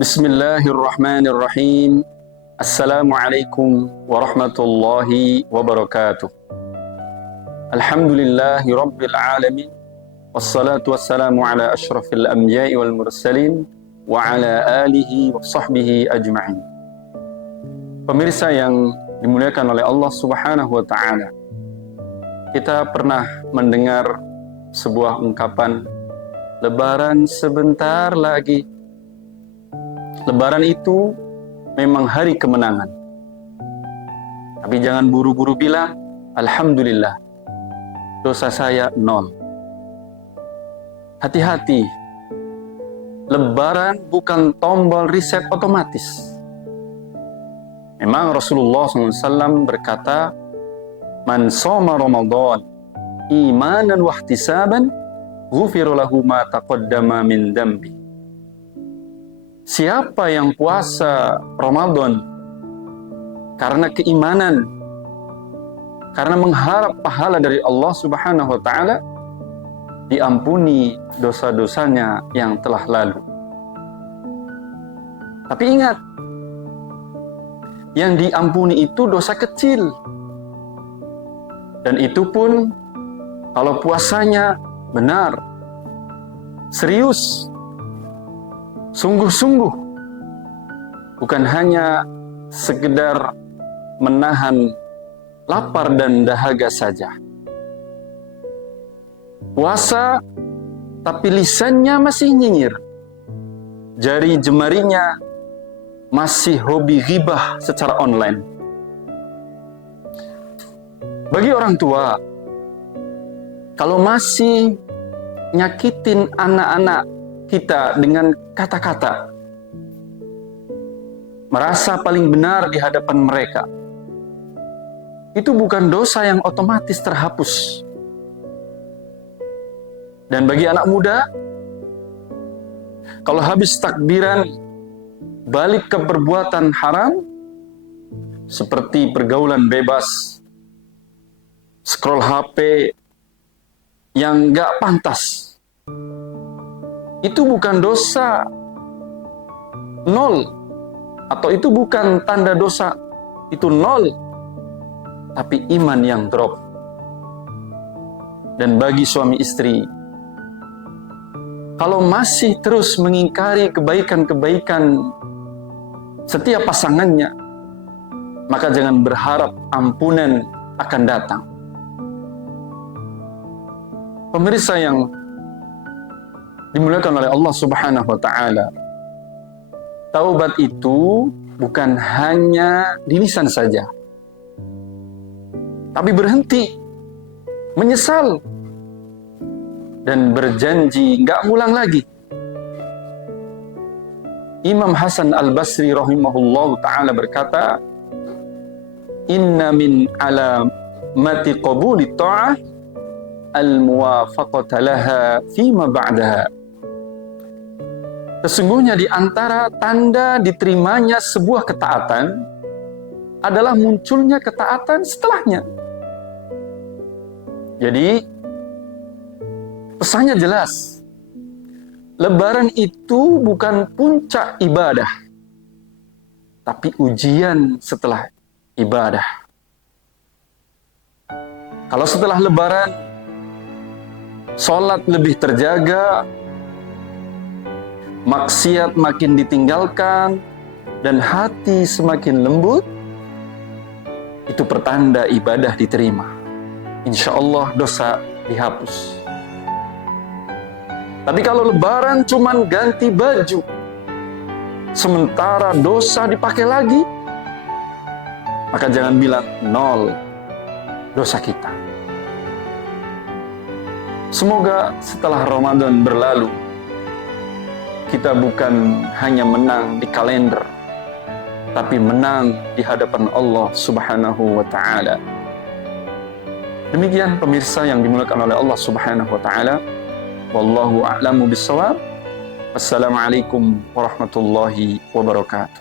Bismillahirrahmanirrahim. Assalamualaikum warahmatullahi wabarakatuh. Alhamdulillahi rabbil alamin. Wassalatu wassalamu ala ashrafil anbiya'i wal mursalin wa ala alihi wa sahbihi ajma'in. Pemirsa yang dimuliakan oleh Allah Subhanahu wa ta'ala, kita pernah mendengar sebuah ungkapan, Lebaran sebentar lagi. Lebaran itu memang hari kemenangan. Tapi jangan buru-buru bilang, Alhamdulillah, dosa saya 0. Hati-hati, Lebaran bukan tombol reset otomatis. Memang Rasulullah SAW berkata, Man shoma Ramadan imanan wahtisaban ghufira lahu ma taqaddama min dambi. Siapa yang puasa Ramadan karena keimanan, karena mengharap pahala dari Allah Subhanahu wa ta'ala, diampuni dosa-dosanya yang telah lalu. Tapi ingat, yang diampuni itu dosa kecil. Dan itu pun kalau puasanya benar, serius, sungguh-sungguh, bukan hanya sekedar menahan lapar dan dahaga saja. Puasa, tapi lisannya masih nyinyir, jari jemarinya masih hobi ghibah secara online. Bagi orang tua, kalau masih nyakitin anak-anak kita dengan kata-kata, merasa paling benar di hadapan mereka, itu bukan dosa yang otomatis terhapus. Dan bagi anak muda, kalau habis takbiran balik ke perbuatan haram, seperti pergaulan bebas, scroll HP yang gak pantas, itu bukan dosa 0, atau itu bukan tanda dosa itu 0, tapi iman yang drop. Dan bagi suami istri, kalau masih terus mengingkari kebaikan-kebaikan setiap pasangannya, maka jangan berharap ampunan akan datang. Pemirsa yang dimuliakan oleh Allah Subhanahu wa ta'ala, taubat itu bukan hanya di lisan saja, tapi berhenti, menyesal, dan berjanji nggak ngulang lagi. Imam Hasan Al-Basri rahimahullahu ta'ala berkata, Inna min alamati qabuli ta'ah al-muwafaqata laha fima ba'daha. Sesungguhnya di antara tanda diterimanya sebuah ketaatan adalah munculnya ketaatan setelahnya. Jadi, pesannya jelas. Lebaran itu bukan puncak ibadah, tapi ujian setelah ibadah. Kalau setelah Lebaran, sholat lebih terjaga, maksiat makin ditinggalkan, dan hati semakin lembut, itu pertanda ibadah diterima. Insya Allah dosa dihapus. Tapi kalau Lebaran cuman ganti baju, sementara dosa dipakai lagi, maka jangan bilang 0 dosa kita. Semoga setelah Ramadan berlalu, kita bukan hanya menang di kalender, tapi menang di hadapan Allah Subhanahu wa ta'ala. Demikian pemirsa yang dimuliakan oleh Allah Subhanahu wa ta'ala. Wallahu a'lamu bissawab. Wassalamualaikum warahmatullahi wabarakatuh.